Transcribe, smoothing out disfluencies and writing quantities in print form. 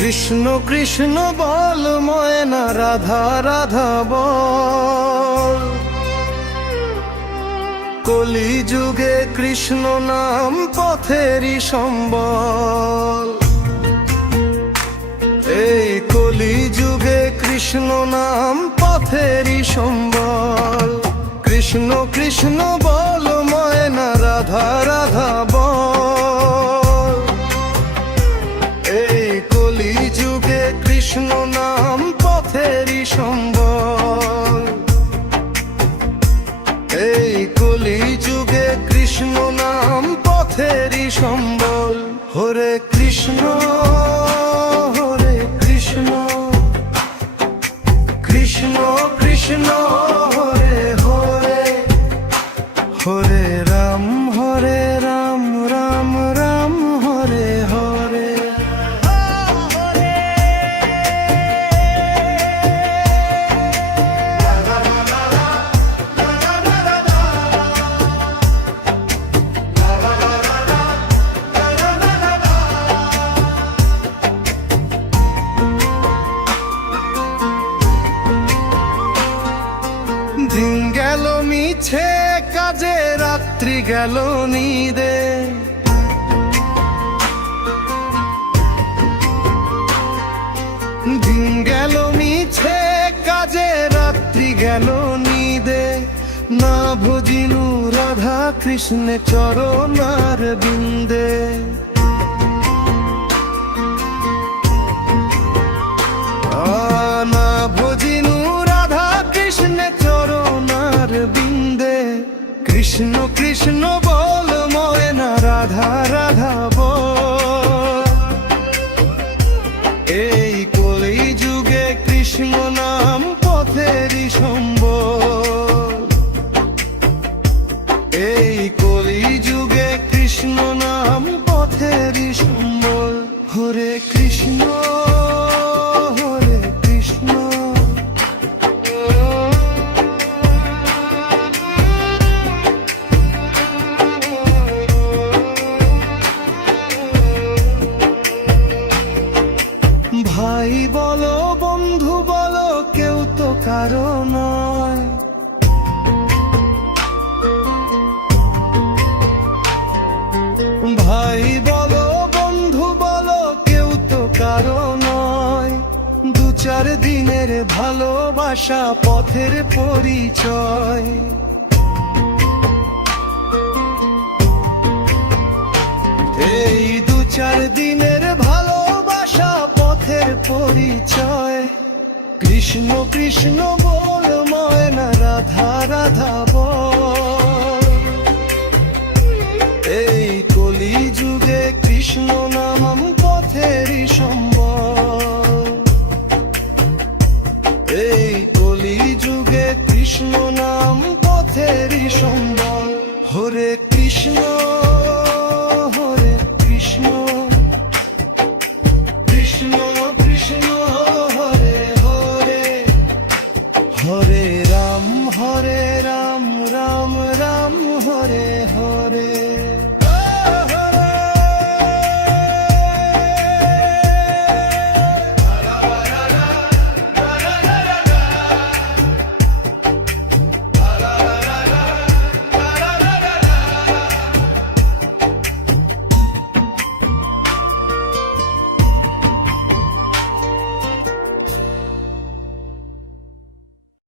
কৃষ্ণ কৃষ্ণ বল ময়না, রাধা রাধা বল। কলি যুগে কৃষ্ণ নাম পথেরই সম্বল। এই কলি যুগে কৃষ্ণ নাম পথেরই সম্বল। কৃষ্ণ কৃষ্ণ বল ময়না, রাধা রাধা বল। এই কলি যুগে কৃষ্ণ নাম পথেরই সম্বল। এই কলি যুগে কৃষ্ণ নাম পথেরই সম্বল। হরে কৃষ্ণ হরে কৃষ্ণ, কৃষ্ণ কৃষ্ণ হরে হরে, হরে রাম রাম, রাম হরে হরে। দিন গেল মিছে কাজে, রাত্রি গেল নিদে। দিন গেল মিছে কাজে, রাত্রি গেল নিদে। না ভজিনু রাধা কৃষ্ণে চরণার বিন্দে। না ভজিনু রাধা কৃষ্ণে চরণার বিন্দে। কৃষ্ণ কৃষ্ণ বল ময়না, রাধা রাধা বল। এই কলি যুগে কৃষ্ণ নাম পথেরই সম্বল। এই কলি যুগে কৃষ্ণ নাম পথেরই সম্বল। হরে কৃষ্ণ হরে কৃষ্ণ, ভাই বলো বন্ধু বলো, কেউ তো কারো নয়। ভাই বলো বন্ধু বলো, কেউ তো কারো নয়। দু চার দিনের ভালোবাসা পথের পরিচয়। এই দু চার দিনের ভালোবাসা পথের পরিচয়। কৃষ্ণ কৃষ্ণ বল ময়না, রাধা রাধা বল। এই কলি যুগে কৃষ্ণ নাম পথেরই সম্বল। এই কলি যুগে কৃষ্ণ নাম পথেরই সম্বল। হরে কৃষ্ণ হরে কৃষ্ণ, কৃষ্ণ